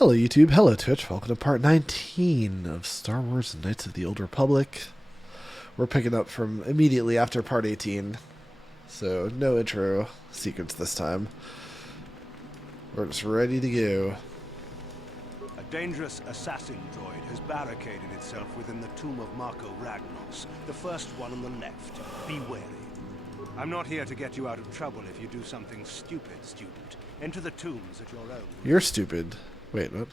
Hello YouTube, hello Twitch, welcome to part 19 of Star Wars Knights of the Old Republic. We're picking up from immediately after part 18, so no intro sequence this time. We're just ready to go. A dangerous assassin droid has barricaded itself within the tomb of Marco Ragnos, the first one on the left. Be wary. I'm not here to get you out of trouble if you do something stupid, student. Enter the tombs at your own. You're stupid. Wait, what?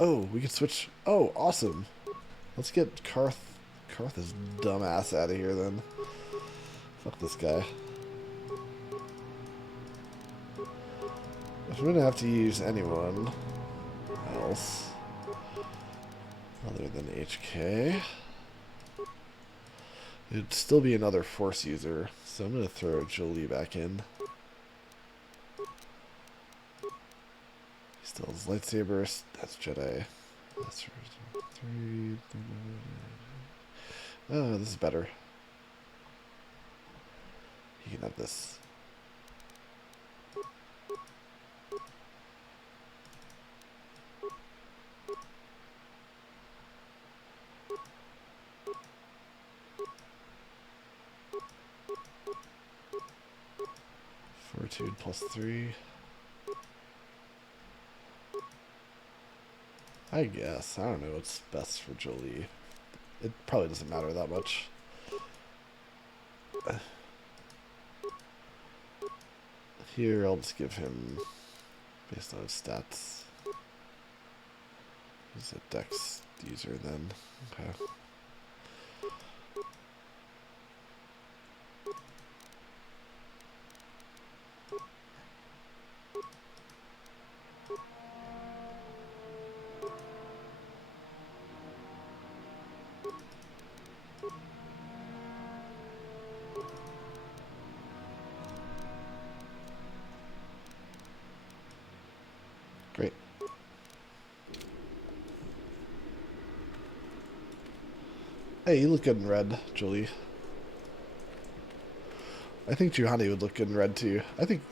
Oh, we can switch. Oh, awesome. Let's get Karth's dumbass out of here then. Fuck this guy. If I'm gonna have to use anyone else other than HK, it'd still be another Force user, so I'm gonna throw Jolie back in. He still has lightsabers. That's Jedi. That's three. Oh, this is better. You can have this. Fortitude +3. I guess. I don't know what's best for Jolie. It probably doesn't matter that much. Here, I'll just give him, based on his stats. He's a Dex user then. Okay. Great. Hey, you look good in red, Julie. I think Juhani would look good in red too. I think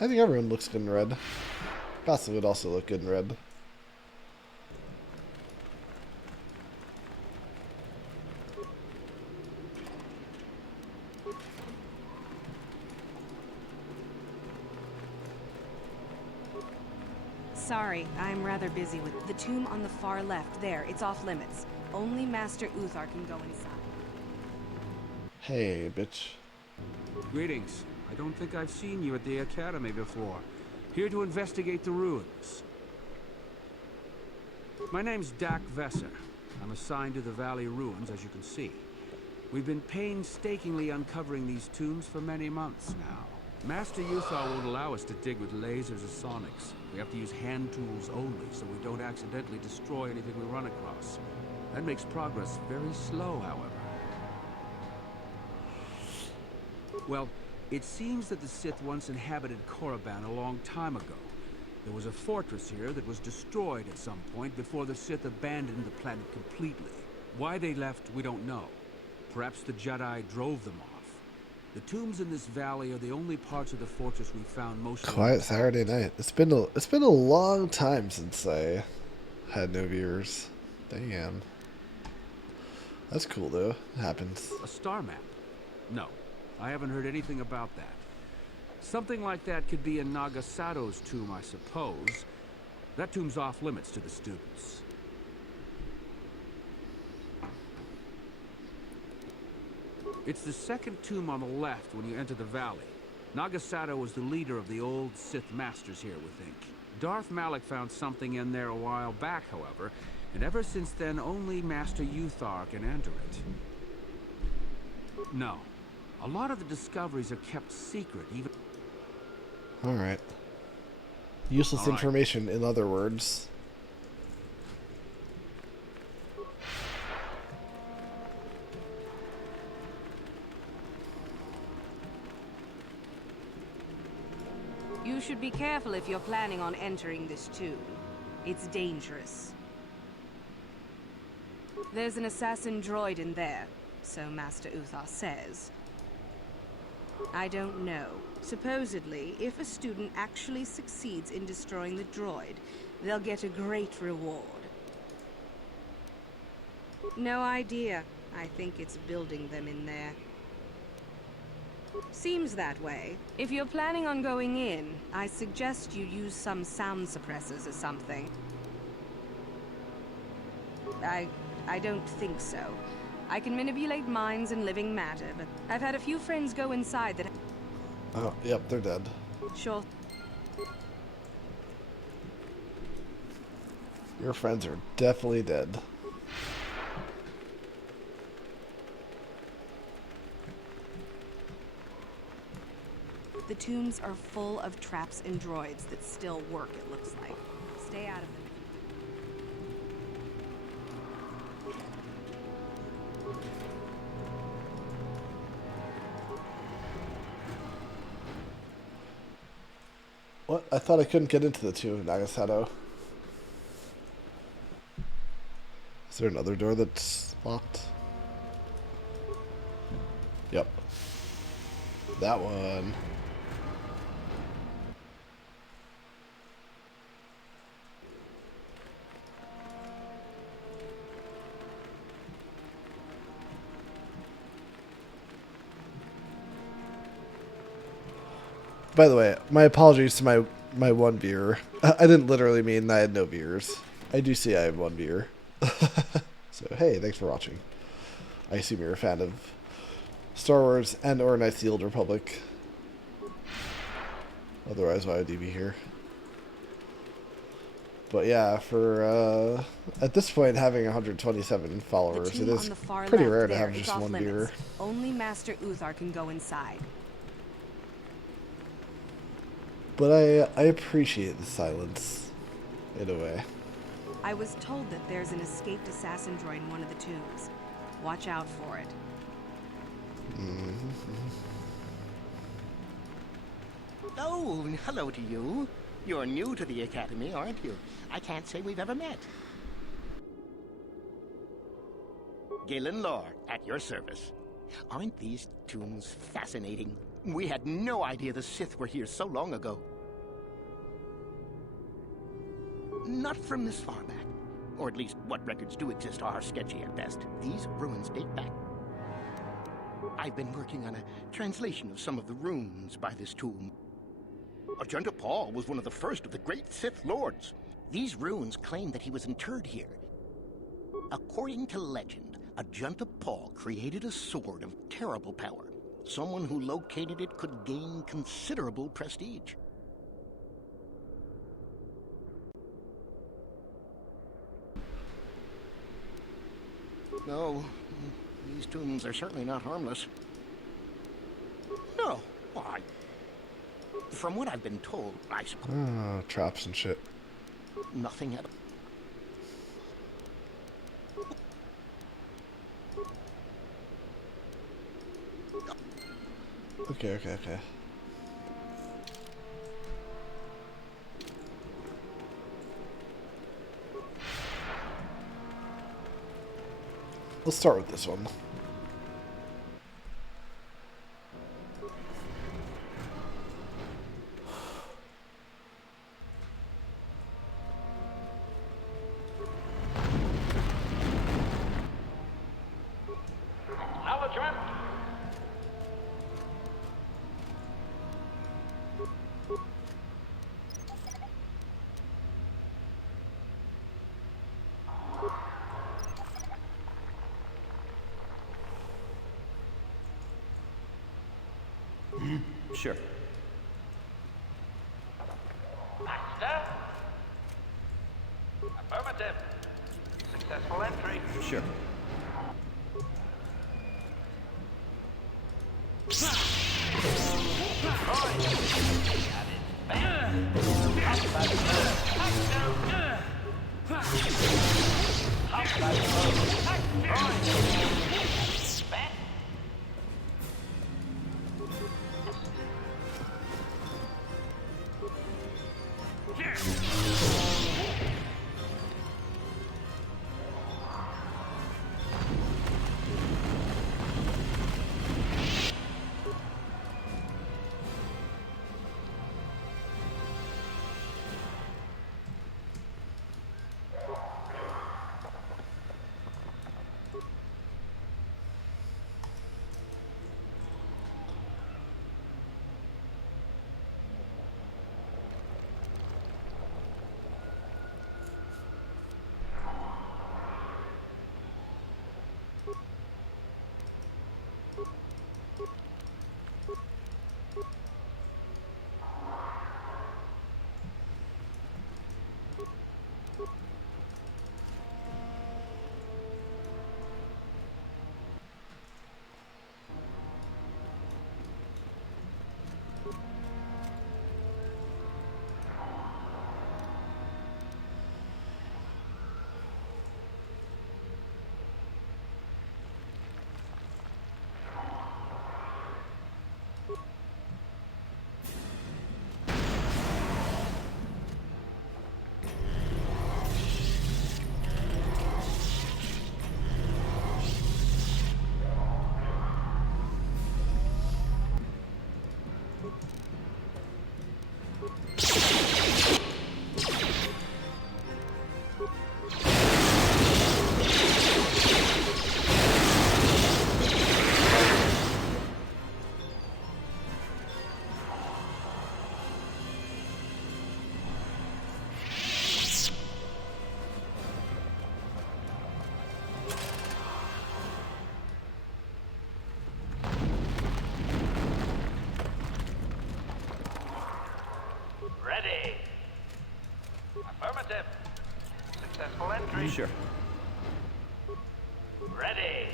everyone looks good in red. Bassel would also look good in red. Sorry, I'm rather busy with the tomb on the far left. There, it's off limits. Only Master Uthar can go inside. Hey, bitch. Greetings. I don't think I've seen you at the Academy before. Here to investigate the ruins. My name's Dak Vesser. I'm assigned to the Valley Ruins, as you can see. We've been painstakingly uncovering these tombs for many months now. Master Uthar won't allow us to dig with lasers or sonics. We have to use hand tools only, so we don't accidentally destroy anything we run across. That makes progress very slow, however. Well, it seems that the Sith once inhabited Korriban a long time ago. There was a fortress here that was destroyed at some point before the Sith abandoned the planet completely. Why they left, we don't know. Perhaps the Jedi drove them off. The tombs in this valley are the only parts of the fortress we found most. Quiet Saturday night. It's been a long time since I had no viewers. Damn. That's cool though. It happens. A star map? No, I haven't heard anything about that. Something like that could be in Nagasato's tomb, I suppose. That tomb's off limits to the students. It's the second tomb on the left when you enter the valley. Nagasato was the leader of the old Sith Masters here, we think. Darth Malak found something in there a while back, however, and ever since then only Master Uthar can enter it. No. A lot of the discoveries are kept secret, even... Alright. Useless information, in other words. You should be careful if you're planning on entering this tomb. It's dangerous. There's an assassin droid in there, so Master Uthar says. I don't know. Supposedly, if a student actually succeeds in destroying the droid, they'll get a great reward. No idea. I think it's building them in there. Seems that way. If you're planning on going in, I suggest you use some sound suppressors or something. I don't think so. I can manipulate minds and living matter, but I've had a few friends go inside that... Oh, yep, they're dead. Sure. Your friends are definitely dead. The tombs are full of traps and droids that still work, it looks like. Stay out of them. What? I thought I couldn't get into the tomb of Nagasato. Is there another door that's locked? Yep. That one. By the way, my apologies to my one viewer. I didn't literally mean I had no viewers. I do see I have one viewer. So, hey, thanks for watching. I assume you're a fan of Star Wars and or Knights of the Old Republic. Otherwise, why would you be here? But yeah, for at this point having 127 followers, it is pretty rare to have just one viewer. Only Master Uthar can go inside. But I appreciate the silence, in a way. I was told that there's an escaped assassin droid in one of the tombs. Watch out for it. Oh, hello to you. You're new to the Academy, aren't you? I can't say we've ever met. Galen Lord, at your service. Aren't these tombs fascinating? We had no idea the Sith were here so long ago. Not from this far back. Or at least what records do exist are sketchy at best. These ruins date back. I've been working on a translation of some of the runes by this tomb. Ajunta Paul was one of the first of the great Sith Lords. These runes claim that he was interred here. According to legend, Ajunta Paul created a sword of terrible power. Someone who located it could gain considerable prestige. No, these tombs are certainly not harmless. No, why? From what I've been told, I suppose... Oh, traps and shit. Nothing at Okay. Let's start with this one. Acknowledgement. Sure. Master? Affirmative. Successful entry. Sure. Sure. Ready.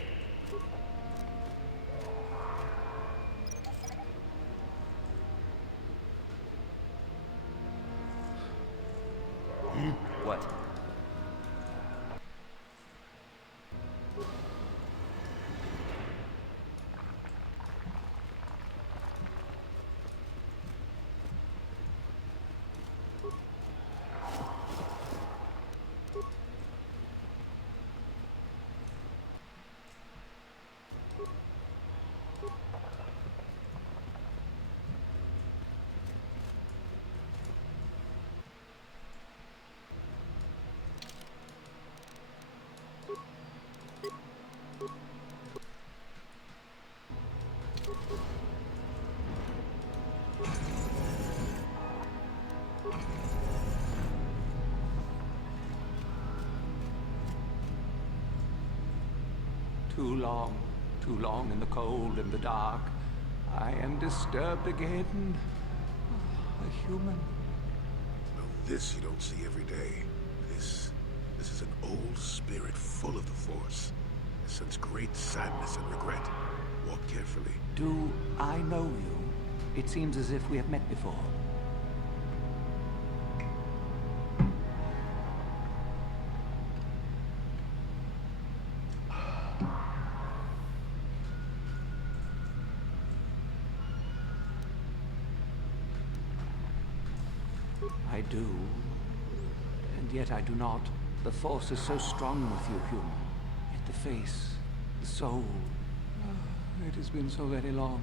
What? Too long in the cold and the dark. I am disturbed again. A human. Well, this you don't see every day. This is an old spirit full of the Force. It sends great sadness and regret. Walk carefully. Do I know you? It seems as if we have met before. I do, and yet I do not. The Force is so strong with you, human. Yet the face, the soul... it has been so very long.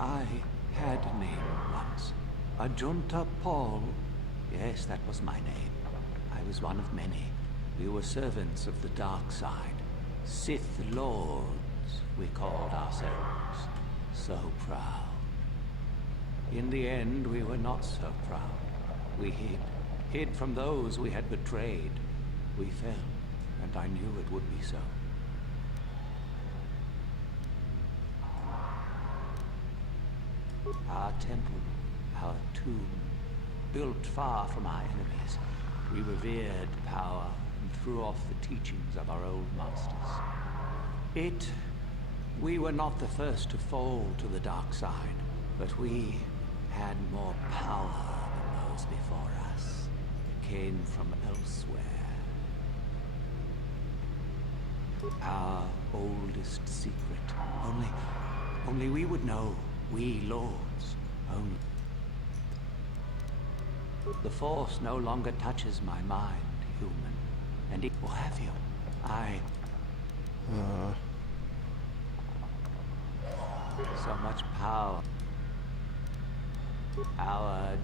I had a name once. Ajunta Paul. Yes, that was my name. I was one of many. We were servants of the dark side. Sith Lords, we called ourselves. So proud. In the end, we were not so proud. We hid from those we had betrayed. We fell, and I knew it would be so. Our temple, our tomb, built far from our enemies. We revered power and threw off the teachings of our old masters. We were not the first to fall to the dark side, but we had more power than those before us. It came from elsewhere. Our oldest secret. Only we would know. We lords. Only. The Force no longer touches my mind, human. And it will have you. So much power. And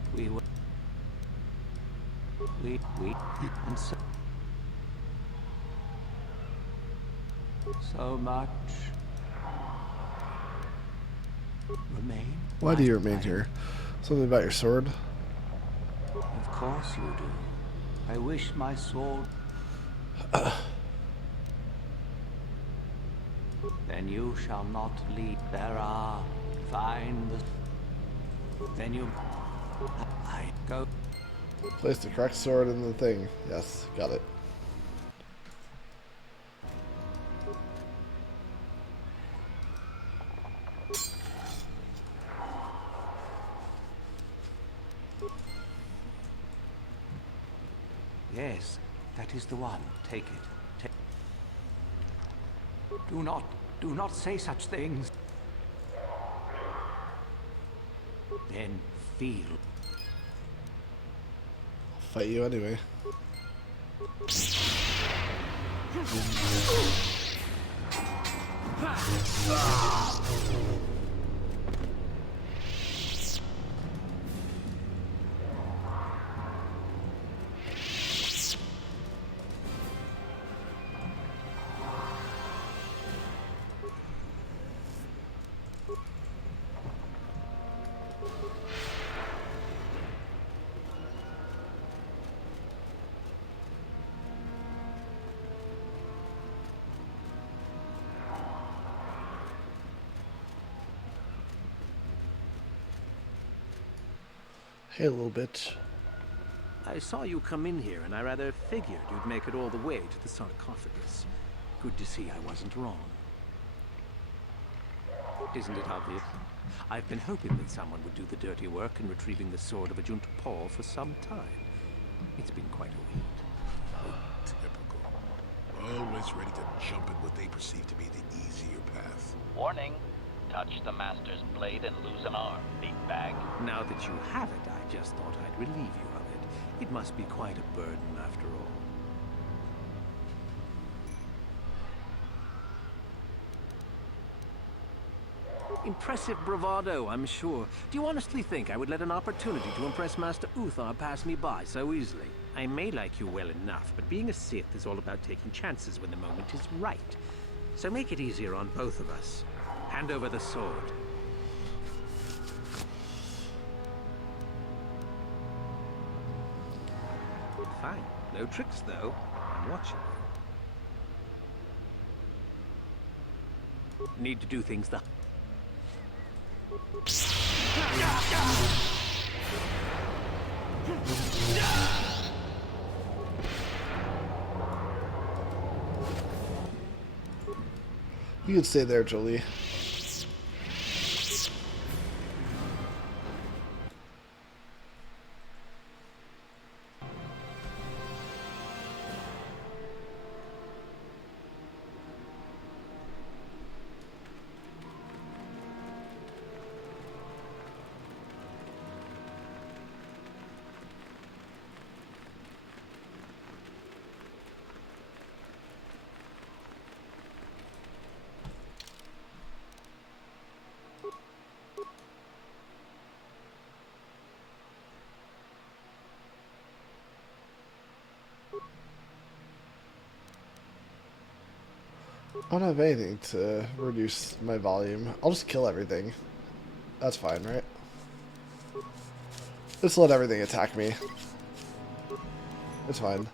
so much remain. Why do you remain here? Something about your sword? Of course you do. I wish my sword... Then you shall not lead. There are... Find the... Then you... I go... Place the correct sword in the thing. Yes, got it. Yes, that is the one. Take it. Do not say such things. Then feel. I'll fight you anyway. Hey, little bitch. I saw you come in here, and I rather figured you'd make it all the way to the sarcophagus. Good to see I wasn't wrong. Isn't it obvious? I've been hoping that someone would do the dirty work in retrieving the sword of Ajunta Paul for some time. It's been quite a wait. Typical. Always ready to jump at what they perceive to be the easier path. Warning. Touch the Master's blade and lose an arm, big bag. Now that you have it, I just thought I'd relieve you of it. It must be quite a burden after all. Impressive bravado, I'm sure. Do you honestly think I would let an opportunity to impress Master Uthar pass me by so easily? I may like you well enough, but being a Sith is all about taking chances when the moment is right. So make it easier on both of us. Hand over the sword. Fine. No tricks, though. I'm watching you. Need to do things the... You can stay there, Jolie. I don't have anything to reduce my volume. I'll just kill everything. That's fine, right? Just let everything attack me. It's fine.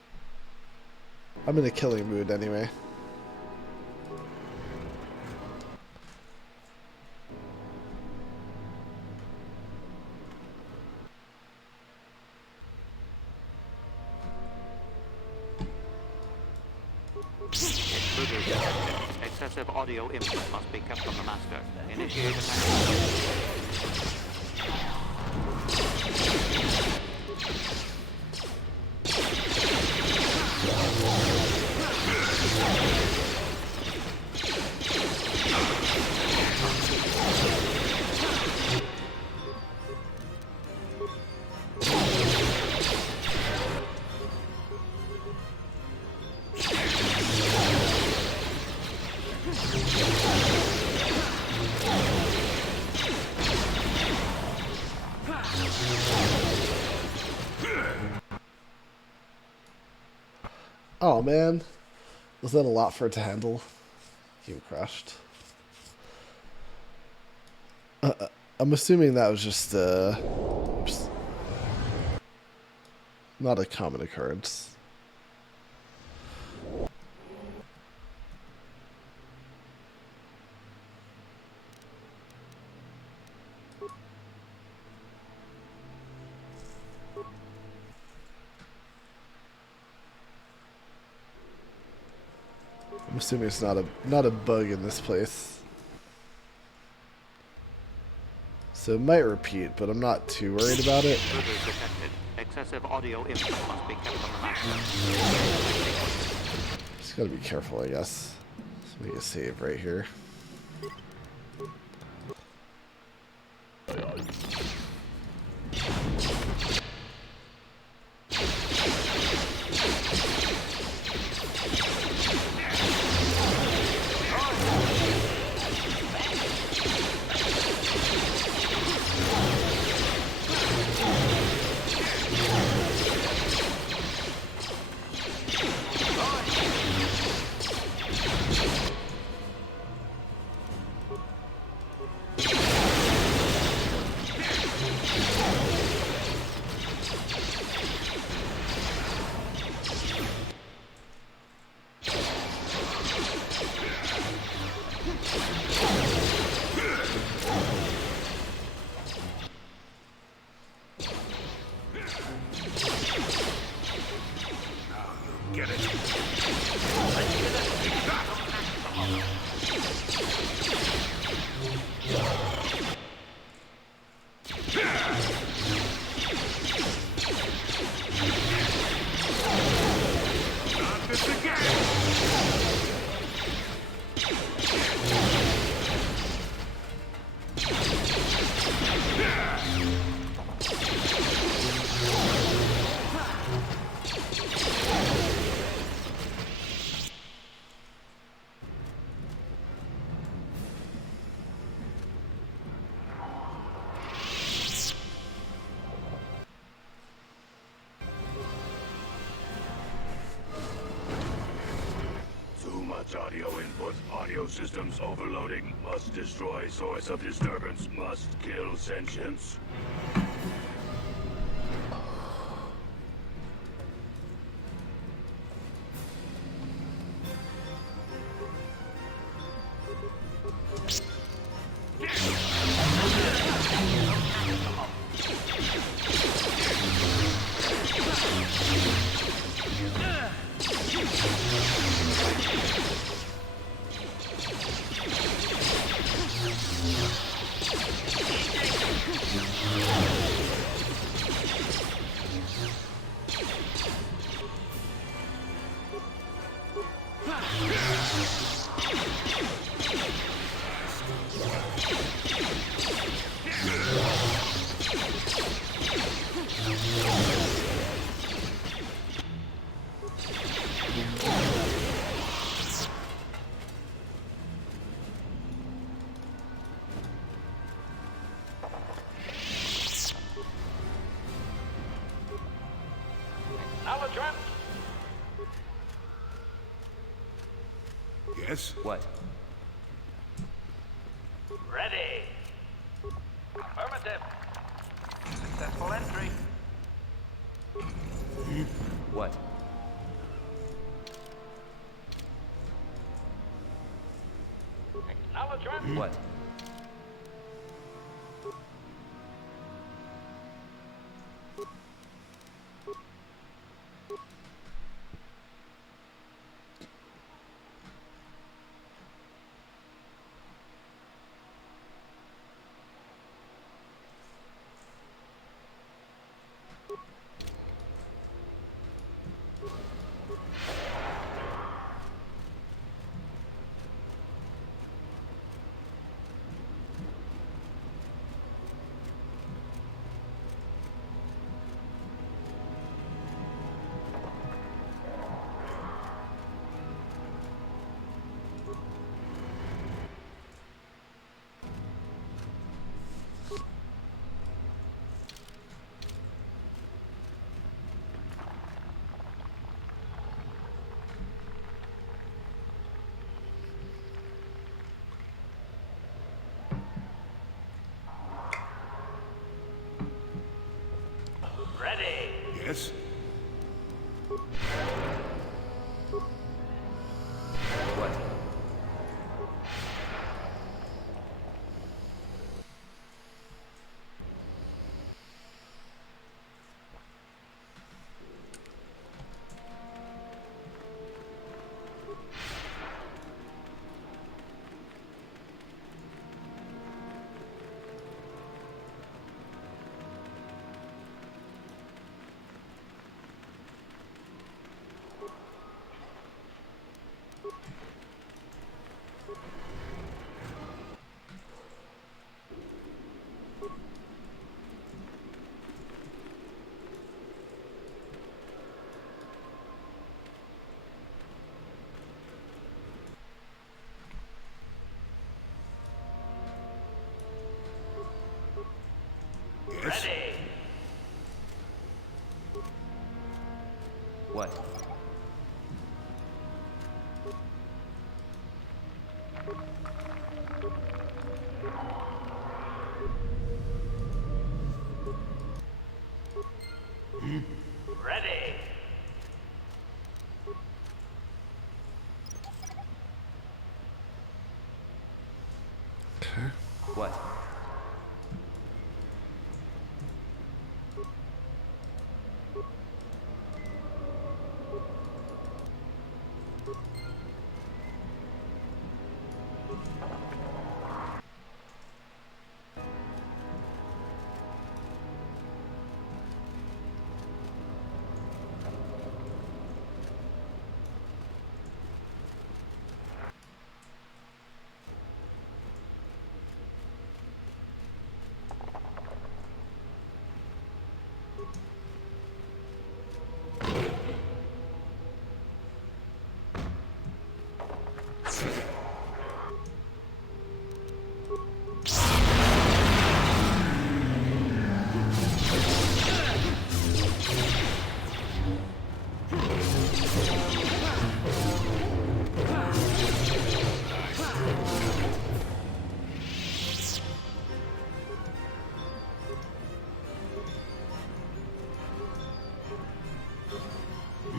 I'm in a killing mood anyway. Excessive audio input must be kept from the Master. Initiate attack. Oh man, was that a lot for it to handle? Game crashed. I'm assuming that was just oops, not a common occurrence. I'm assuming it's not a bug in this place. So it might repeat, but I'm not too worried about it. Excessive audio input must be kept from the Master. Just gotta be careful, I guess. Let's make a save right here. Not this again! Too much audio input. Audio systems overloading. Must destroy source of disturbance. Must kill sentience. Yes? What? Ready. Affirmative. Successful entry. What? Acknowledgement. What? Ready. Yes? What? Yes? Ready. What? Ready. Okay. What?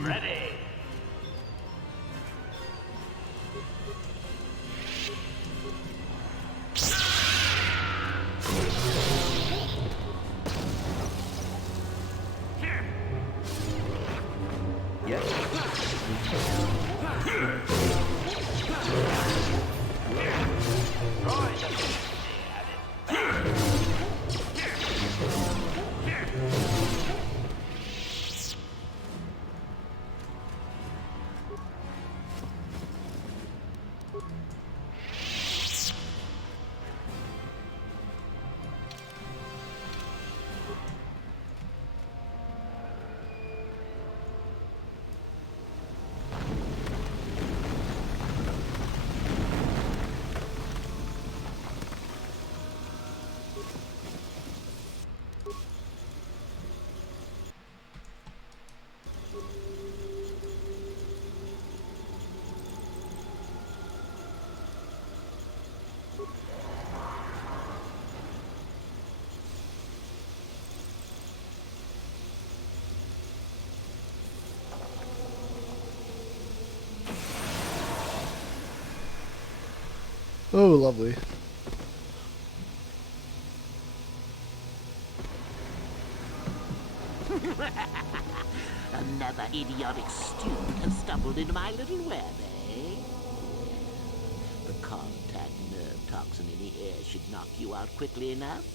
Ready. Oh, lovely. Another idiotic student has stumbled into my little web, eh? The contact nerve toxin in the air should knock you out quickly enough.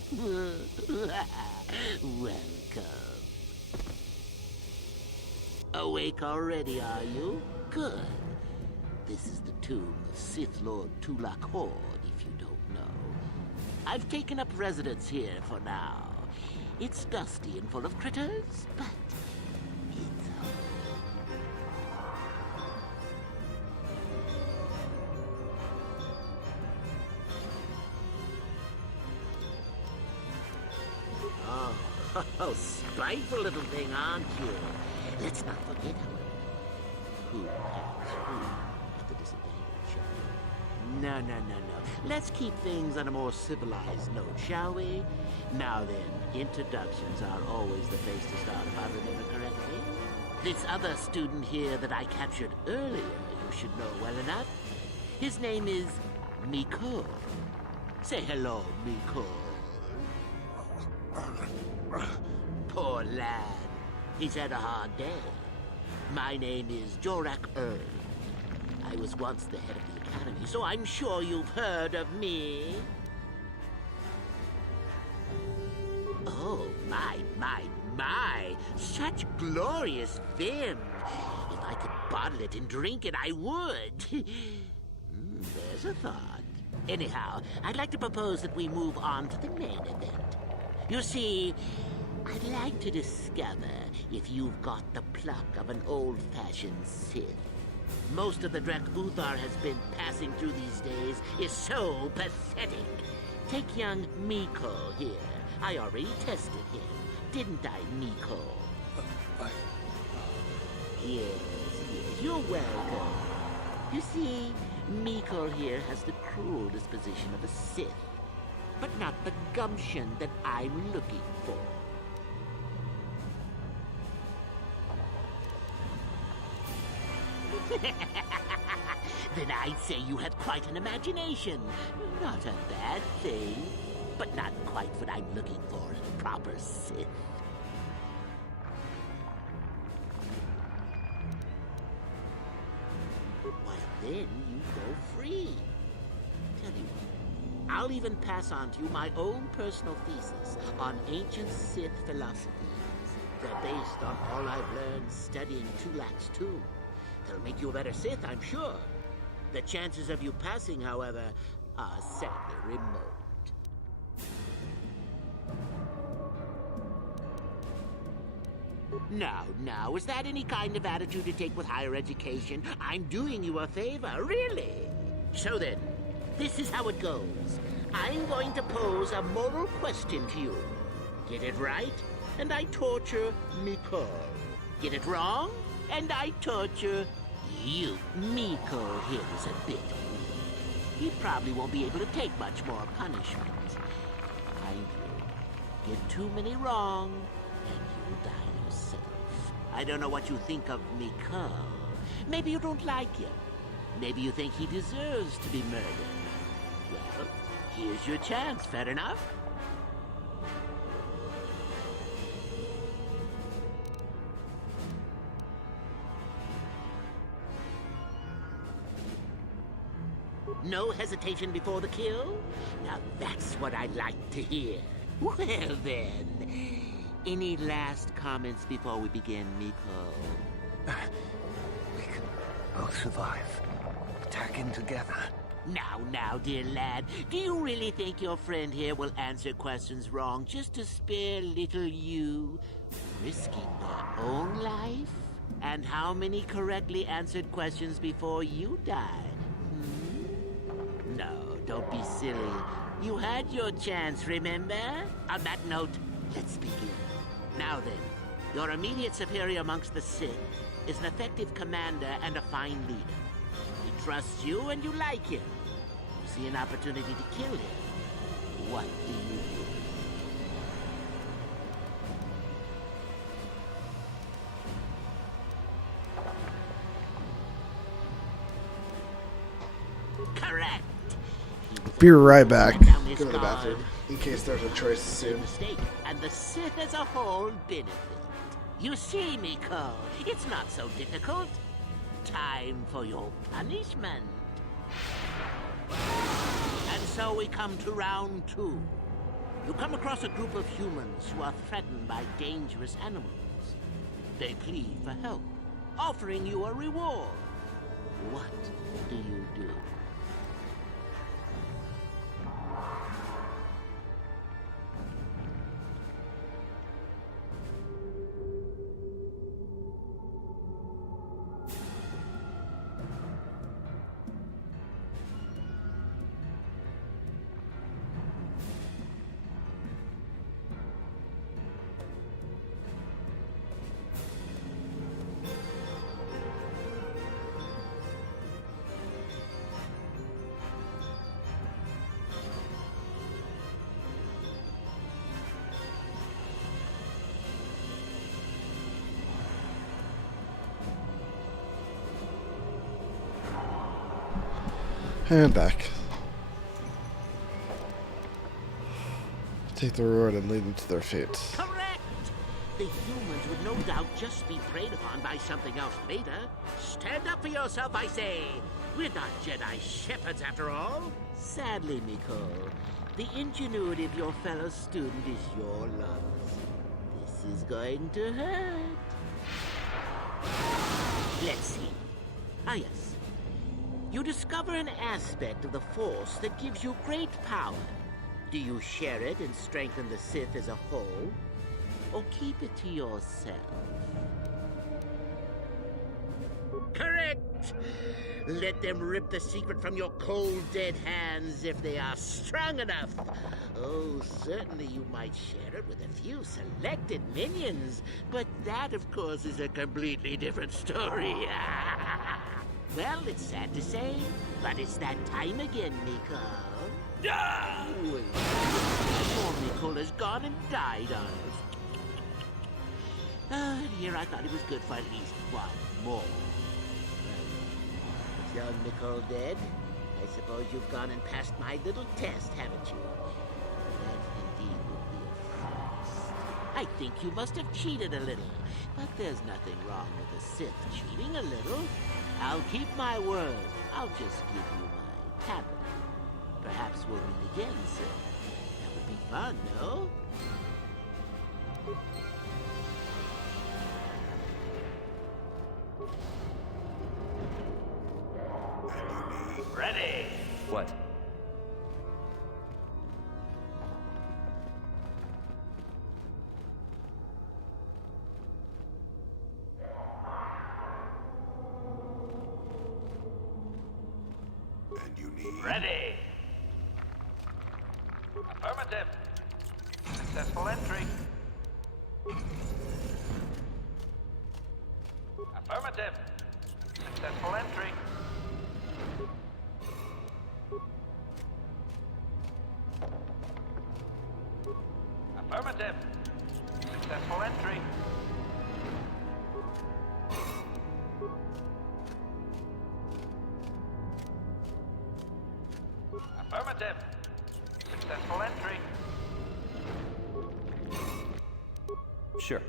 Welcome. Awake already, are you? Good. This is the tomb of Sith Lord Tulak Horde, if you don't know. I've taken up residence here for now. It's dusty and full of critters, but it's home. Oh, spiteful little thing, aren't you? Let's not forget, however, who has who at the disadvantage. No. Let's keep things on a more civilized note, shall we? Now then, introductions are always the place to start, if I remember correctly. This other student here that I captured earlier, you should know well enough. His name is Miko. Say hello, Miko. Poor lad. He's had a hard day. My name is Jorak Ern. I was once the head of the Academy, so I'm sure you've heard of me. Oh, my. Such glorious vim. If I could bottle it and drink it, I would. There's a thought. Anyhow, I'd like to propose that we move on to the main event. You see, I'd like to discover if you've got the pluck of an old-fashioned Sith. Most of the Drek Uthar has been passing through these days is so pathetic. Take young Miko here. I already tested him. Didn't I, Miko? Yes, you're welcome. You see, Miko here has the cruel disposition of a Sith, but not the gumption that I'm looking for. Then I'd say you have quite an imagination. Not a bad thing, but not quite what I'm looking for in a proper Sith. why then you go free. Tell you what, I'll even pass on to you my own personal thesis on ancient Sith philosophies. They're based on all I've learned studying Tulak's tomb. They'll make you a better Sith, I'm sure. The chances of you passing, however, are sadly remote. Now, is that any kind of attitude to take with higher education? I'm doing you a favor, really. So then, this is how it goes. I'm going to pose a moral question to you. Get it right, and I torture Miko. Get it wrong, and I torture you. Miko here is a bit weak. He probably won't be able to take much more punishment. Mind you, get too many wrong, and you'll die yourself. I don't know what you think of Miko. Maybe you don't like him. Maybe you think he deserves to be murdered. Well, here's your chance, fair enough? No hesitation before the kill? Now that's what I like to hear. Well then, any last comments before we begin, Miko? We can both survive. Attacking together. Now, dear lad, do you really think your friend here will answer questions wrong just to spare little you, risking their own life? And how many correctly answered questions before you die? No, don't be silly. You had your chance, remember? On that note, let's begin. Now then, your immediate superior amongst the Sith is an effective commander and a fine leader. He trusts you and you like him. You see an opportunity to kill him. What do you do? Correct. Be right back. Down his Go to the guard. bathroom in case there's a choice soon. Mistake, and the Sith as a whole benefit. You see, Miko, it's not so difficult. Time for your punishment. And so we come to round 2. You come across a group of humans who are threatened by dangerous animals. They plead for help, offering you a reward. What do you do? And back. Take the reward and lead them to their fate. Correct! The humans would no doubt just be preyed upon by something else later. Stand up for yourself, I say! We're not Jedi shepherds, after all. Sadly, Miko, the ingenuity of your fellow student is your loss. This is going to hurt. Let's see. Ah, yes. You discover an aspect of the Force that gives you great power. Do you share it and strengthen the Sith as a whole? Or keep it to yourself? Correct! Let them rip the secret from your cold, dead hands if they are strong enough. Oh, certainly you might share it with a few selected minions, but that, of course, is a completely different story. Well, it's sad to say, but it's that time again, Miko. Wait. Poor Miko has gone and died on us. And here I thought it was good for at least one more. Well, with young Miko dead, I suppose you've gone and passed my little test, haven't you? That indeed would be a first. I think you must have cheated a little, but there's nothing wrong with a Sith cheating a little. I'll keep my word. I'll just give you my tablet. Perhaps we'll meet again, sir. That would be fun, no? Ready! What? And you need... Ready! Affirmative! Successful entry! Affirmative! Successful entry! Affirmative! Successful entry! Affirmative! Successful entry! Sure.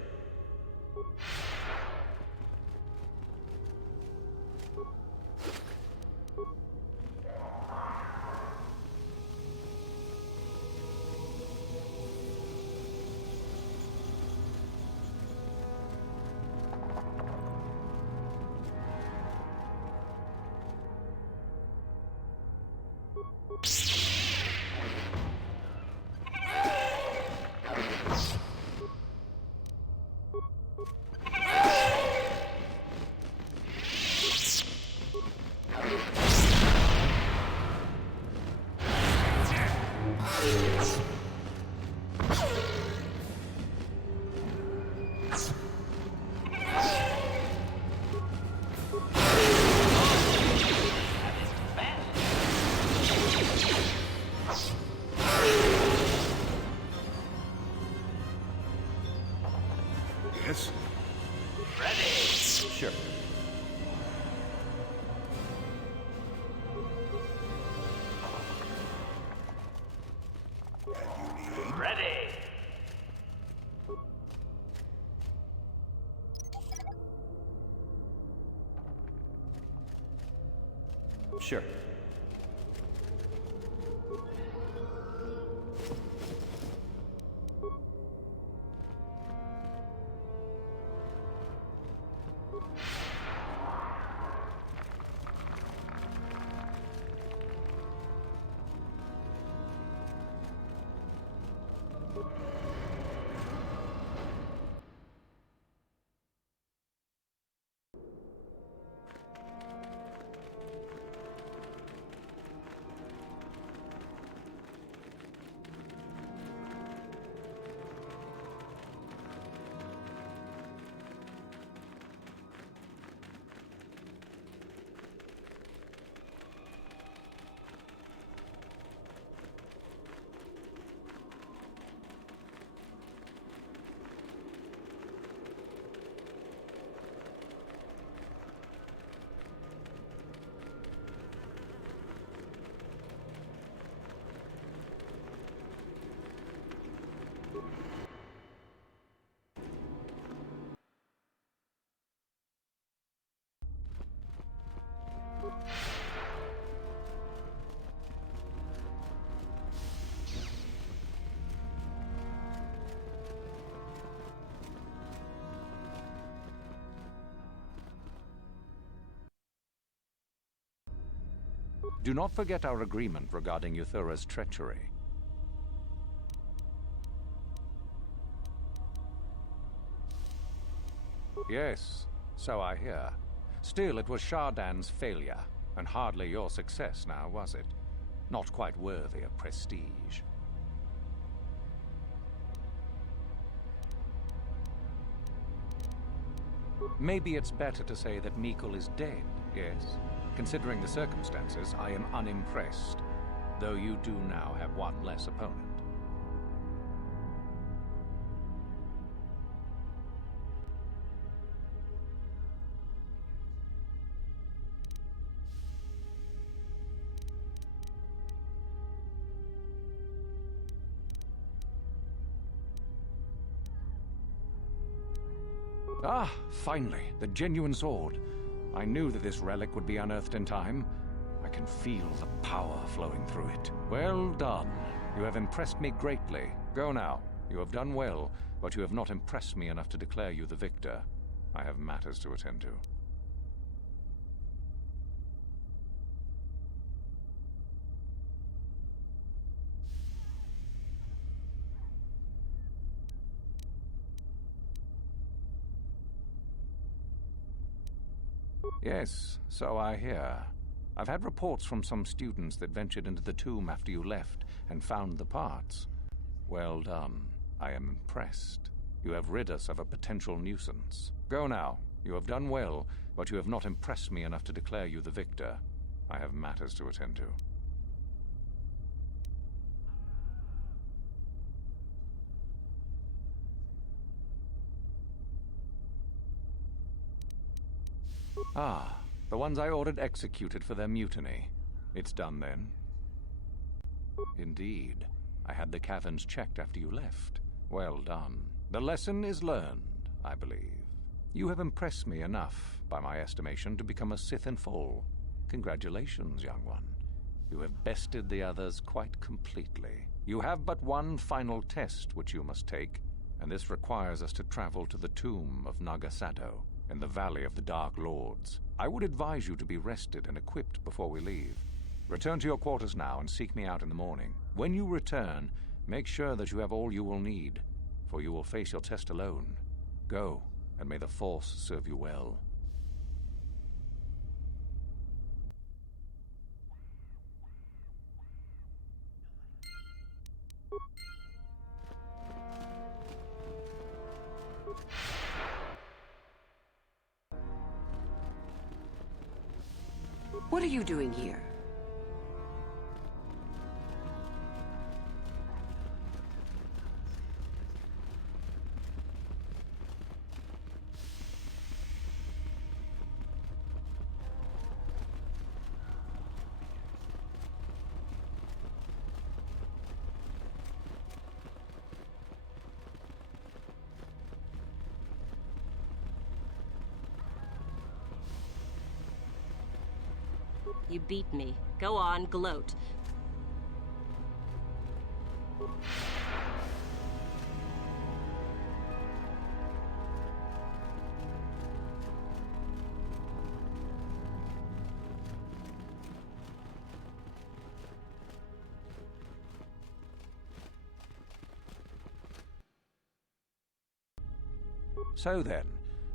Yes? Ready! Sure. And you need... Ready! Sure. Do not forget our agreement regarding Euthura's treachery. Yes, so I hear. Still, it was Shardan's failure, and hardly your success now, was it? Not quite worthy of prestige. Maybe it's better to say that Mikul is dead, yes? Considering the circumstances, I am unimpressed, though you do now have one less opponent. Ah, finally, the genuine sword. I knew that this relic would be unearthed in time. I can feel the power flowing through it. Well done. You have impressed me greatly. Go now. You have done well, but you have not impressed me enough to declare you the victor. I have matters to attend to. Yes, so I hear. I've had reports from some students that ventured into the tomb after you left and found the parts. Well done. I am impressed. You have rid us of a potential nuisance. Go now. You have done well, but you have not impressed me enough to declare you the victor. I have matters to attend to. Ah, the ones I ordered executed for their mutiny. It's done then. Indeed. I had the caverns checked after you left. Well done. The lesson is learned, I believe. You have impressed me enough, by my estimation, to become a Sith in full. Congratulations, young one. You have bested the others quite completely. You have but one final test which you must take, and this requires us to travel to the tomb of Nagasado, in the Valley of the Dark Lords. I would advise you to be rested and equipped before we leave. Return to your quarters now and seek me out in the morning. When you return, make sure that you have all you will need, for you will face your test alone. Go, and may the Force serve you well. What are you doing here? You beat me. Go on, gloat. So then,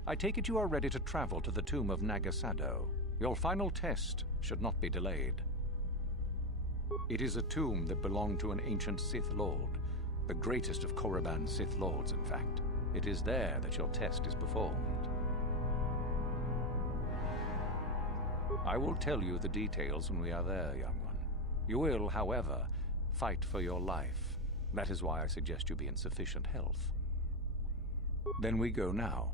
I take it you are ready to travel to the tomb of Nagasado. Your final test should not be delayed. It is a tomb that belonged to an ancient Sith Lord, the greatest of Korriban's Sith Lords, in fact. It is there that your test is performed. I will tell you the details when we are there, young one. You will, however, fight for your life. That is why I suggest you be in sufficient health. Then we go now.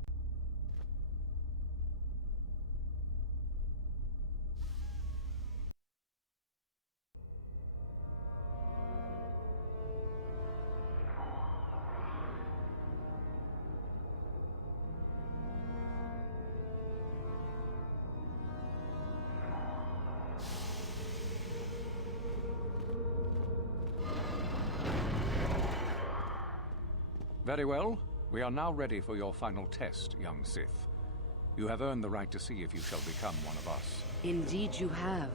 Very well. We are now ready for your final test, young Sith. You have earned the right to see if you shall become one of us. Indeed you have.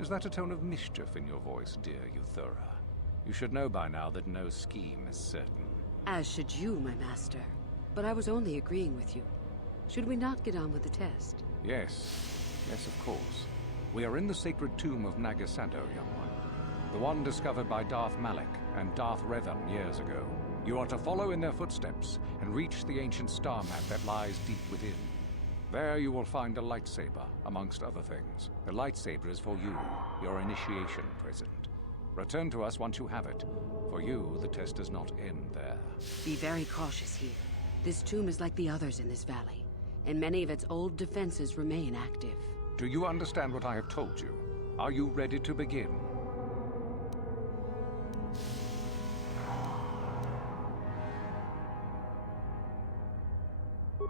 Is that a tone of mischief in your voice, dear Euthura? You should know by now that no scheme is certain. As should you, my master. But I was only agreeing with you. Should we not get on with the test? Yes. Yes, of course. We are in the sacred tomb of Nagasado, young one. The one discovered by Darth Malak and Darth Revan years ago. You are to follow in their footsteps and reach the ancient star map that lies deep within. There you will find a lightsaber, amongst other things. The lightsaber is for you, your initiation present. Return to us once you have it. For you, the test does not end there. Be very cautious here. This tomb is like the others in this valley, and many of its old defenses remain active. Do you understand what I have told you? Are you ready to begin?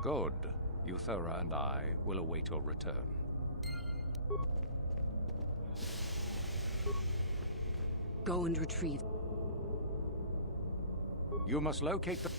Good. Euthura and I will await your return. Go and retrieve. You must locate the...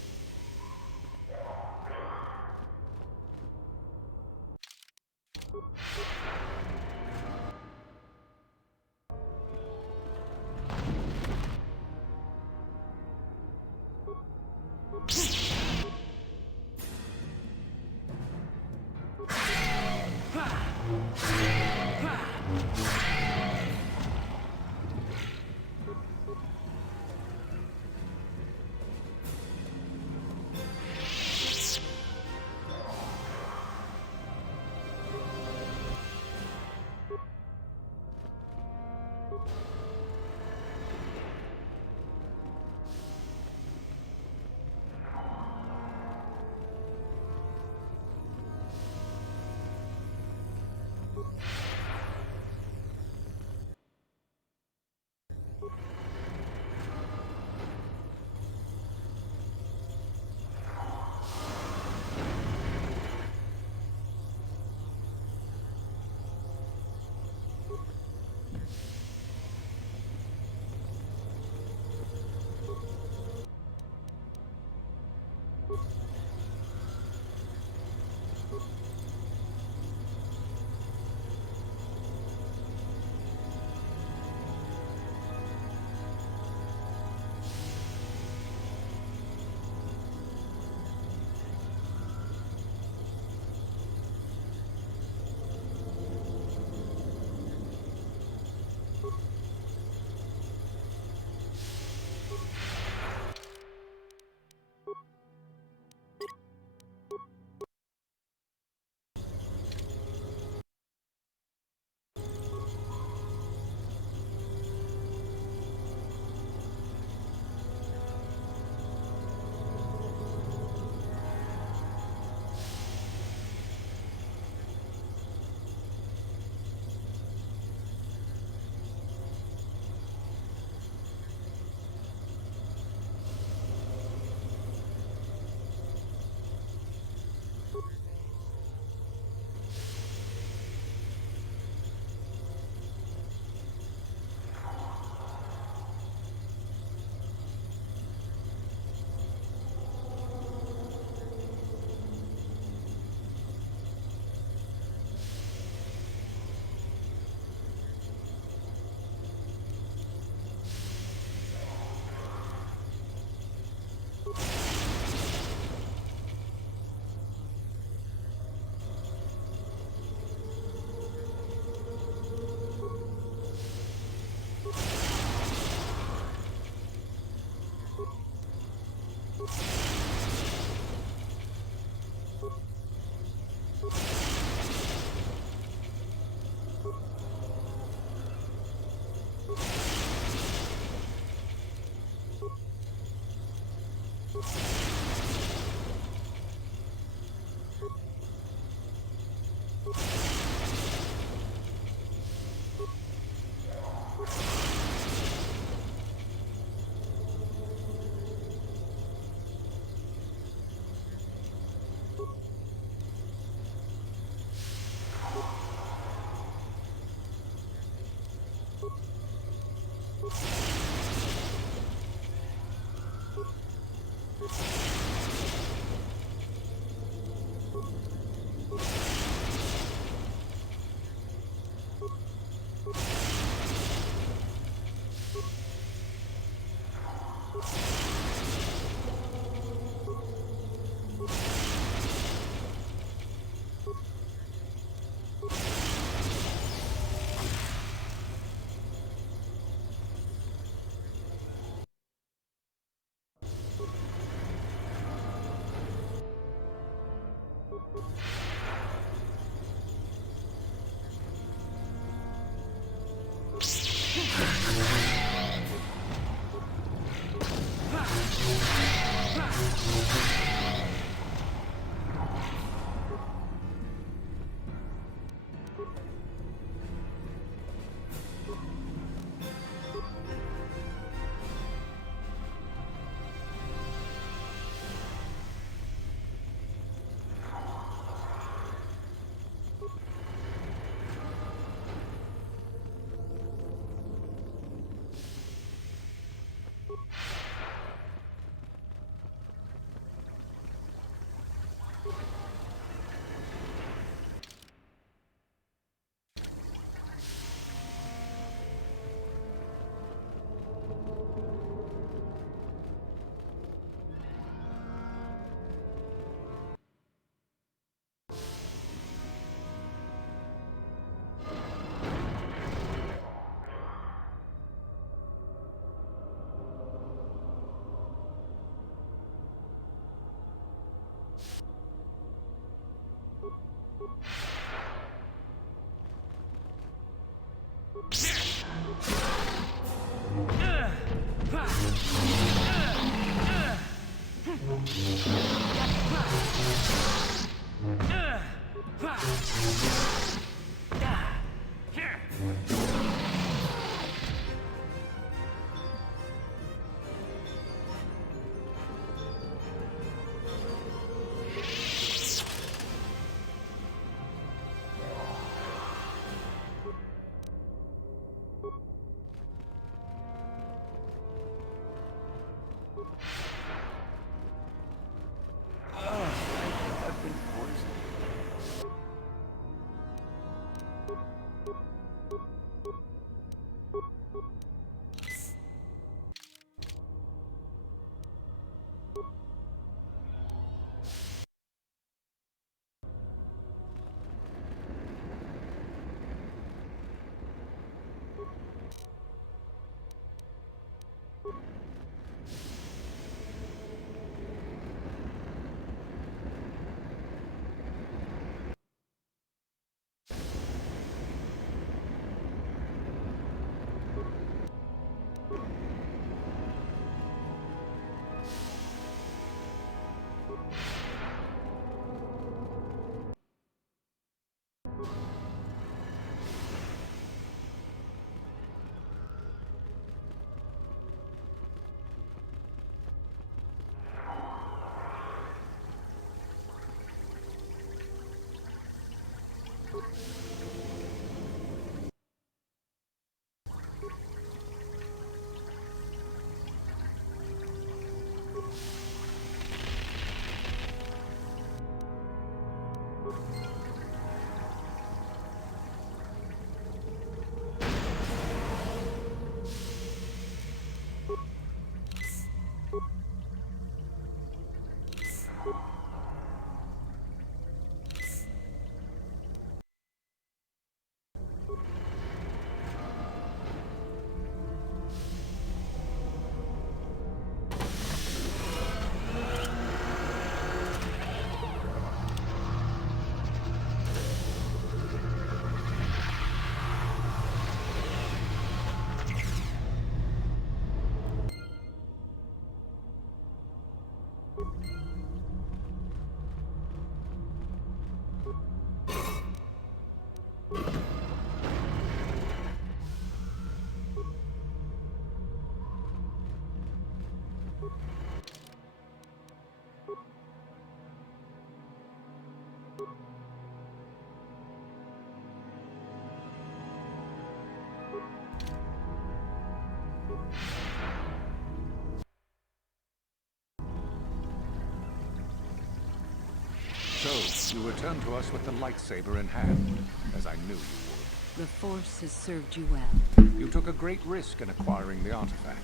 So, you return to us with the lightsaber in hand, as I knew you would. The Force has served you well. You took a great risk in acquiring the artifact.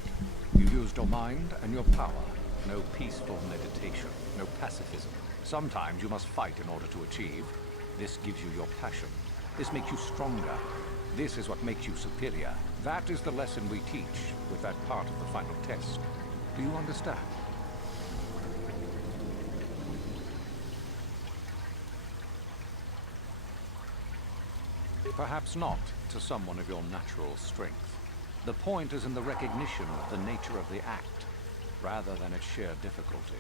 You used your mind and your power. No peaceful meditation, no pacifism. Sometimes you must fight in order to achieve. This gives you your passion. This makes you stronger. This is what makes you superior. That is the lesson we teach with that part of the final test. Do you understand? Perhaps not to someone of your natural strength. The point is in the recognition of the nature of the act, rather than its sheer difficulty.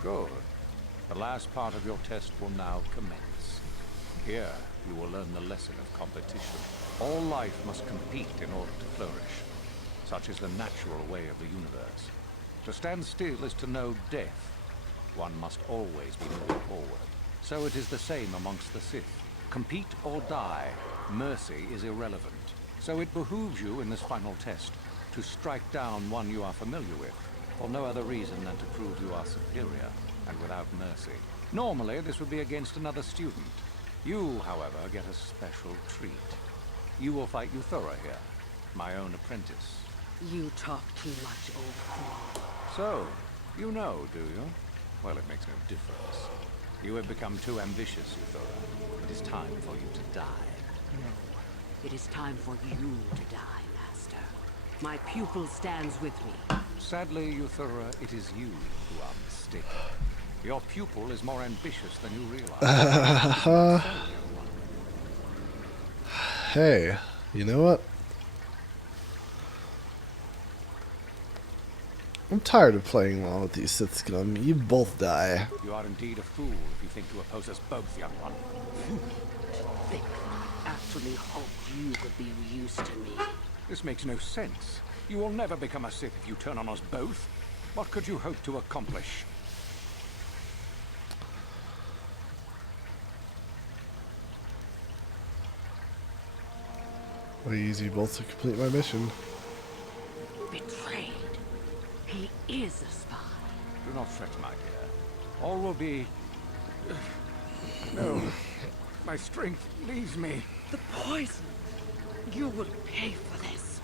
Good. The last part of your test will now commence. Here, you will learn the lesson of competition. All life must compete in order to flourish. Such is the natural way of the universe. To stand still is to know death. One must always be moving forward. So it is the same amongst the Sith. Compete or die. Mercy is irrelevant. So it behooves you in this final test to strike down one you are familiar with, for no other reason than to prove you are superior and without mercy. Normally, this would be against another student. You, however, get a special treat. You will fight Euthura here, my own apprentice. You talk too much, old fool. So, you know, do you? Well, it makes no difference. You have become too ambitious, Euthura. It is time for you to die. No, it is time for you to die, Master. My pupil stands with me. Sadly, Uthura, it is you who are mistaken. Your pupil is more ambitious than you realize. Hey, you know what? I'm tired of playing along with these Sith scum. You both die. You are indeed a fool if you think to oppose us both, young one. To think I actually hoped you could be of use to me. This makes no sense. You will never become a Sith if you turn on us both. What could you hope to accomplish? I use you both to complete my mission. Betrayed. He is a spy. Do not fret, my dear. All will be... No. My strength leaves me. The poison. You will pay for this.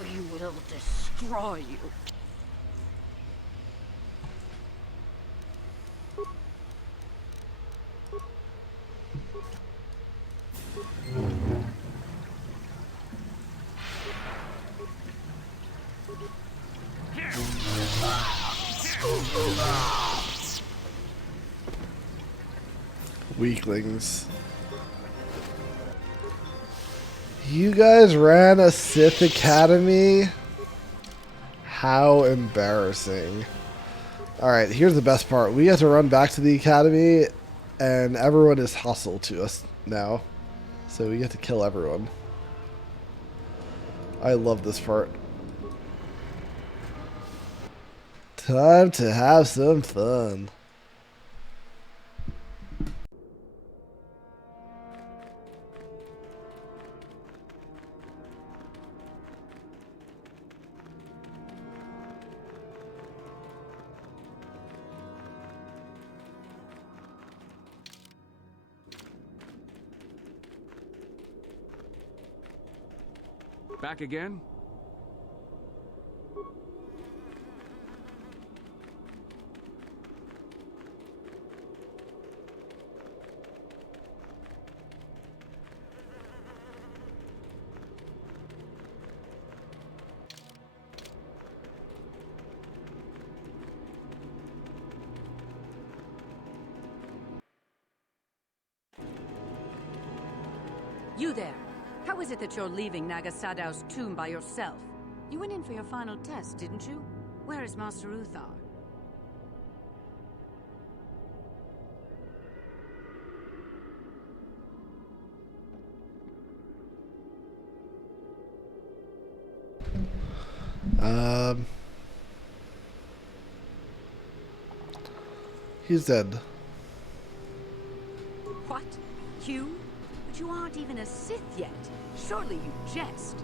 We will destroy you. Weaklings. You guys ran a Sith Academy? How embarrassing. Alright, here's the best part. We have to run back to the Academy, and everyone is hostile to us now. So we get to kill everyone. I love this part. Time to have some fun. Back again? You there. How is it that you're leaving Nagasadow's tomb by yourself? You went in for your final test, didn't you? Where is Master Uthar? He's dead. What? You? But you aren't even a Sith yet. Surely you jest.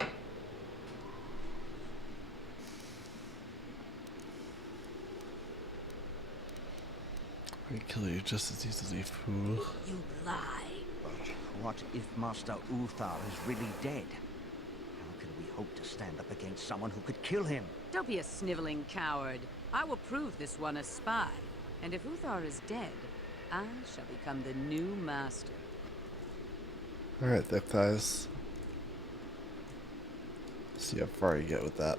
I can kill you just as easily, fool. You lie. But what if Master Uthar is really dead? How can we hope to stand up against someone who could kill him? Don't be a sniveling coward. I will prove this one a spy. And if Uthar is dead, I shall become the new master. Alright, thick thighs. See how far you get with that.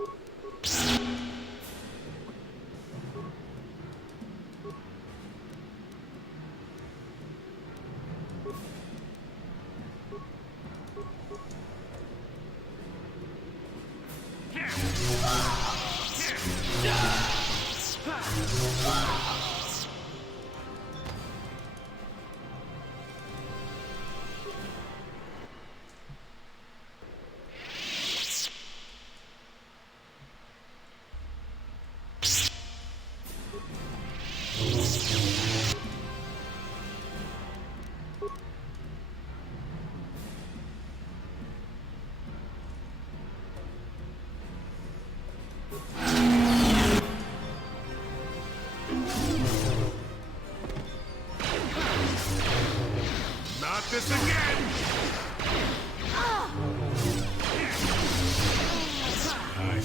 Not this again! I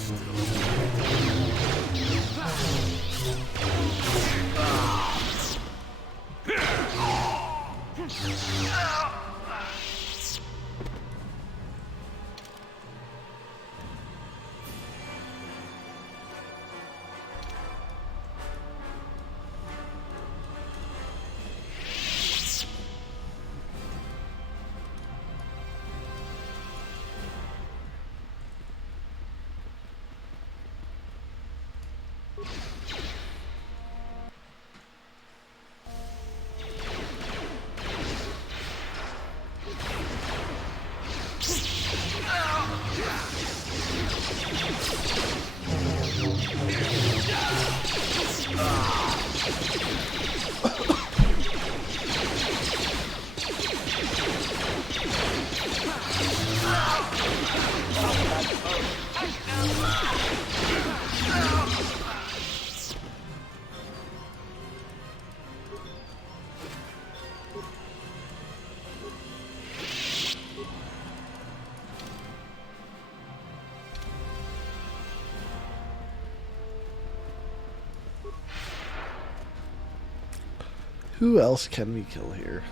Who else can we kill here?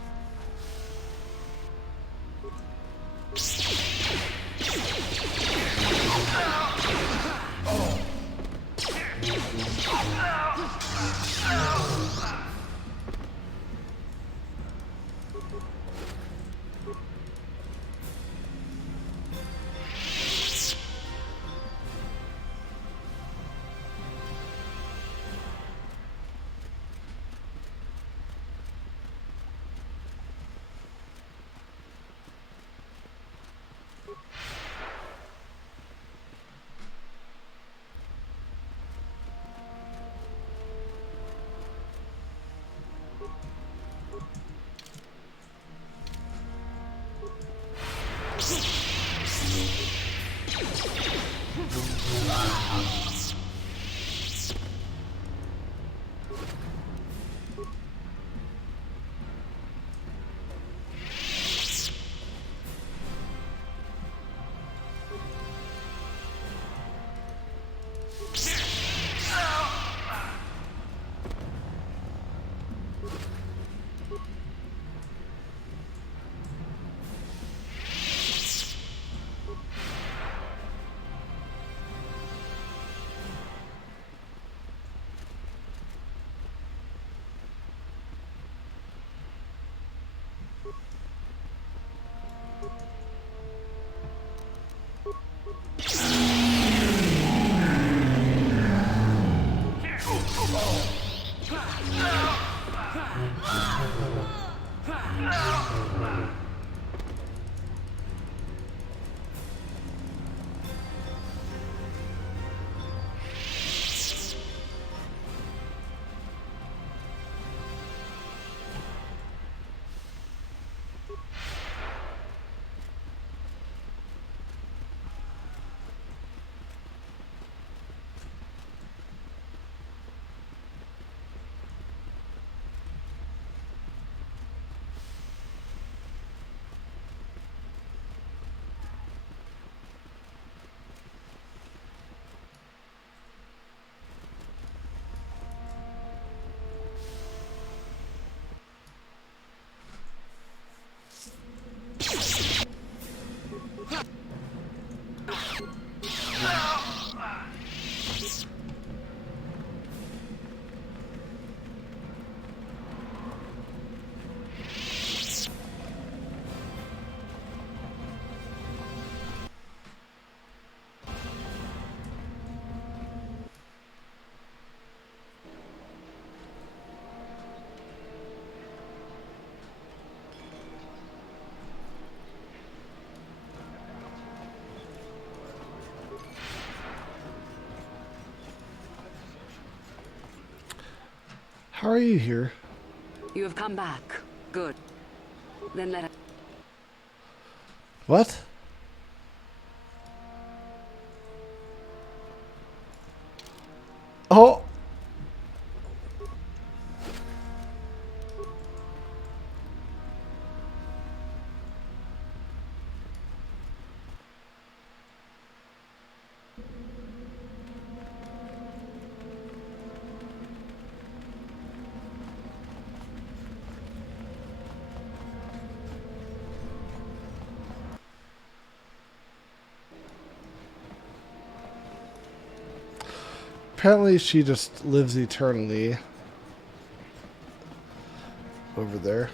How are you here? You have come back. Good. Then let us... What? Oh! Apparently she just lives eternally over there.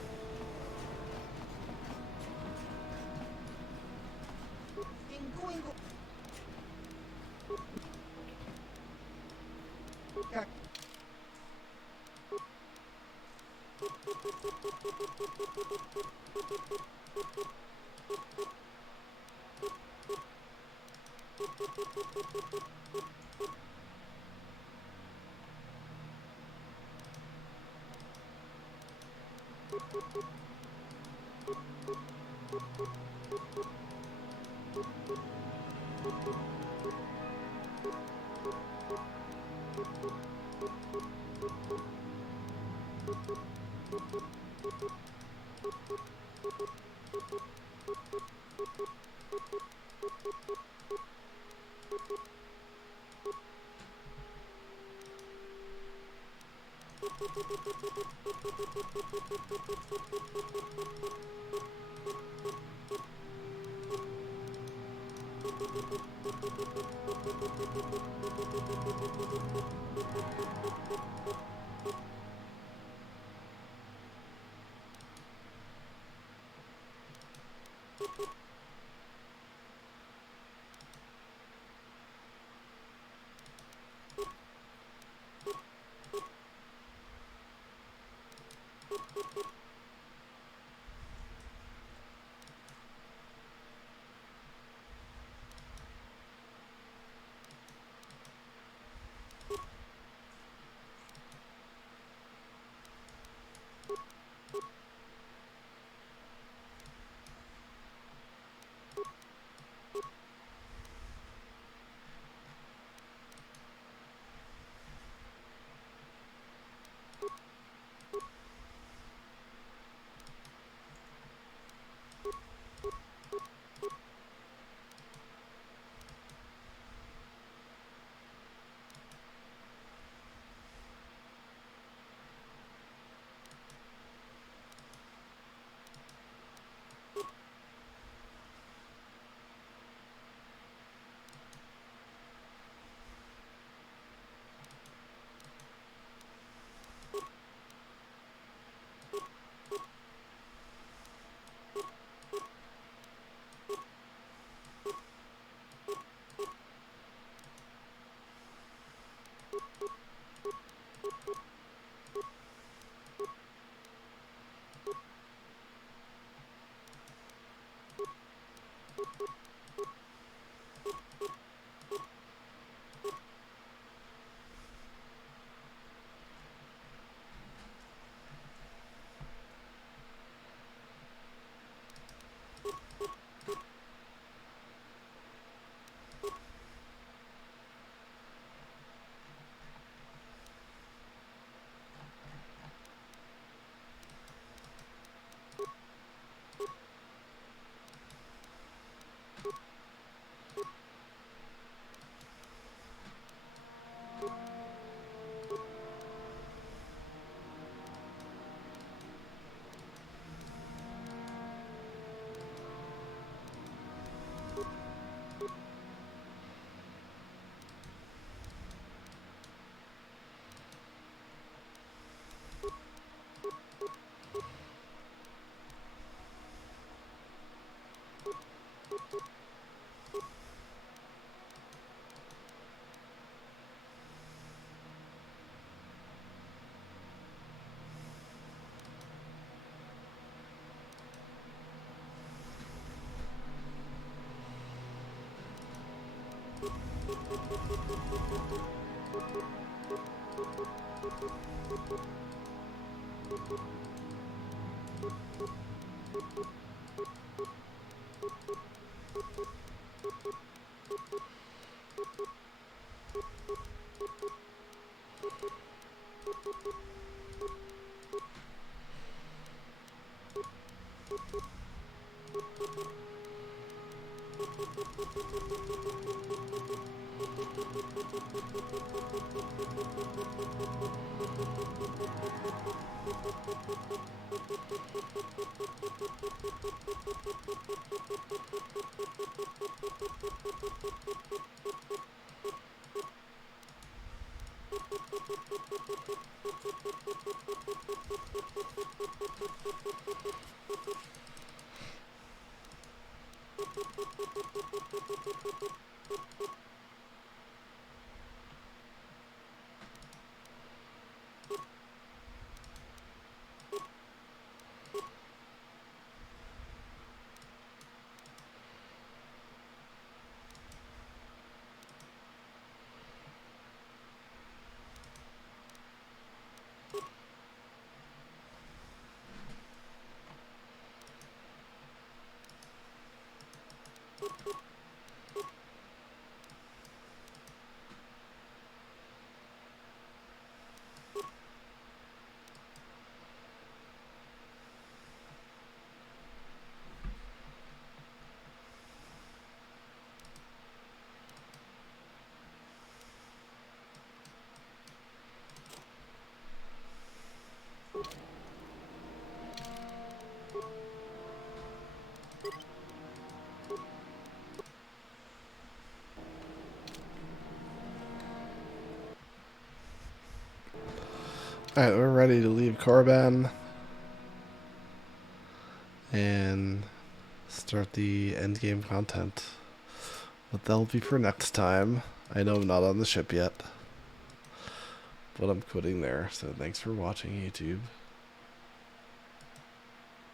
Alright, we're ready to leave Korriban and start the endgame content. But that'll be for next time. I know I'm not on the ship yet, but I'm quitting there, so thanks for watching, YouTube.